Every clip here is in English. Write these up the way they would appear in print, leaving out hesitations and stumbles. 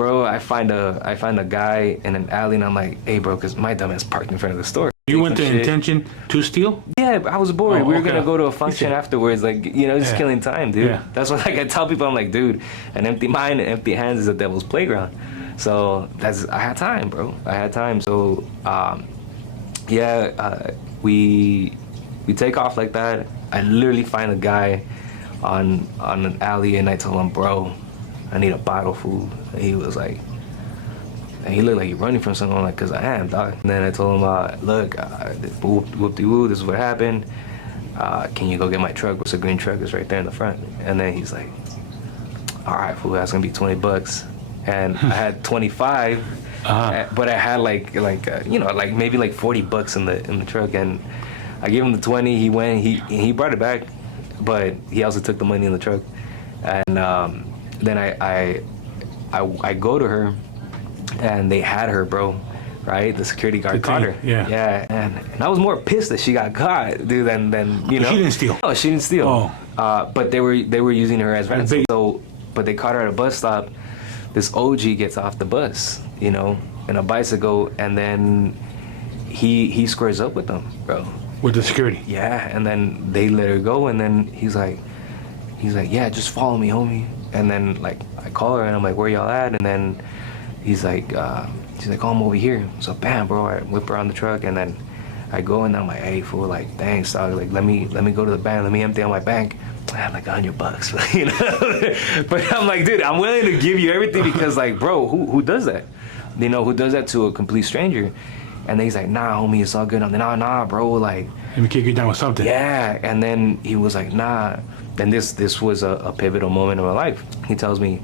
bro, I find a guy in an alley, and I'm like, hey, bro, because my dumbass parked in front of the store. You went there intention to steal? Yeah, I was bored. Oh, we were okay. gonna go to a function afterwards, like, you know, just killing time, dude. Yeah. That's what, like, I tell people. I'm like, dude, an empty mind and empty hands is a devil's playground. So I had time, bro. I had time. So we take off like that. I literally find a guy on an alley, and I told him, bro, I need a bottle of food. And he was like, and he looked like he running from something. I'm like, cause I am, dog. And then I told him, look, whoop-de-woo, this is what happened. Can you go get my truck? It's a green truck, it's right there in the front. And then he's like, all right, fool, that's gonna be $20. And I had 25, but I had like maybe like $40 in the truck. And I gave him the 20. He went, he brought it back, but he also took the money in the truck. And then I go to her, and they had her, bro. Right, the security guard caught her. Yeah. And I was more pissed that she got caught, dude, than you know. She didn't steal. No, she didn't steal. Oh. But they were using her as ransom. So, but they caught her at a bus stop. This OG gets off the bus, you know, in a bicycle, and then he squares up with them, bro. With the security. Yeah, and then they let her go, and then he's like, yeah, just follow me, homie. And then like I call her, and I'm like, where y'all at? And then she's like, oh, I'm over here. So bam, bro, I whip her on the truck, and then I go, and I'm like, hey, fool, like, thanks, dog. Like, let me go to the bank. Let me empty out my bank. I had like $100, you know. But I'm like, dude, I'm willing to give you everything because, like, bro, who does that? You know, who does that to a complete stranger? And then he's like, nah, homie, it's all good. I'm like, nah, bro, like, let me kick you down with something. Yeah, and then he was like, nah. And this was a pivotal moment in my life. He tells me,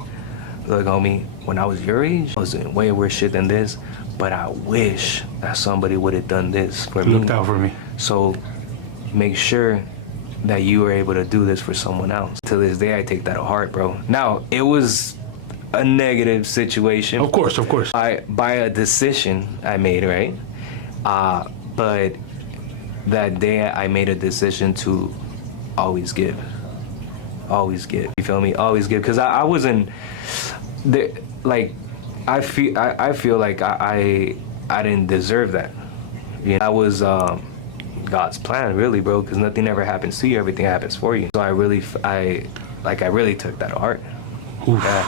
look, homie, when I was your age, I was doing way worse shit than this, but I wish that somebody would have done this for me. Looked out for me. So make sure that you were able to do this for someone else. To this day, I take that to heart, bro. Now, it was a negative situation. Of course. By a decision I made, right? But that day I made a decision to always give. Always give. You feel me? Always give. Because I wasn't there, like, I feel like I didn't deserve that. You know, that was God's plan, really, bro, because nothing ever happens to you, everything happens for you. So I really took that to heart. Yeah.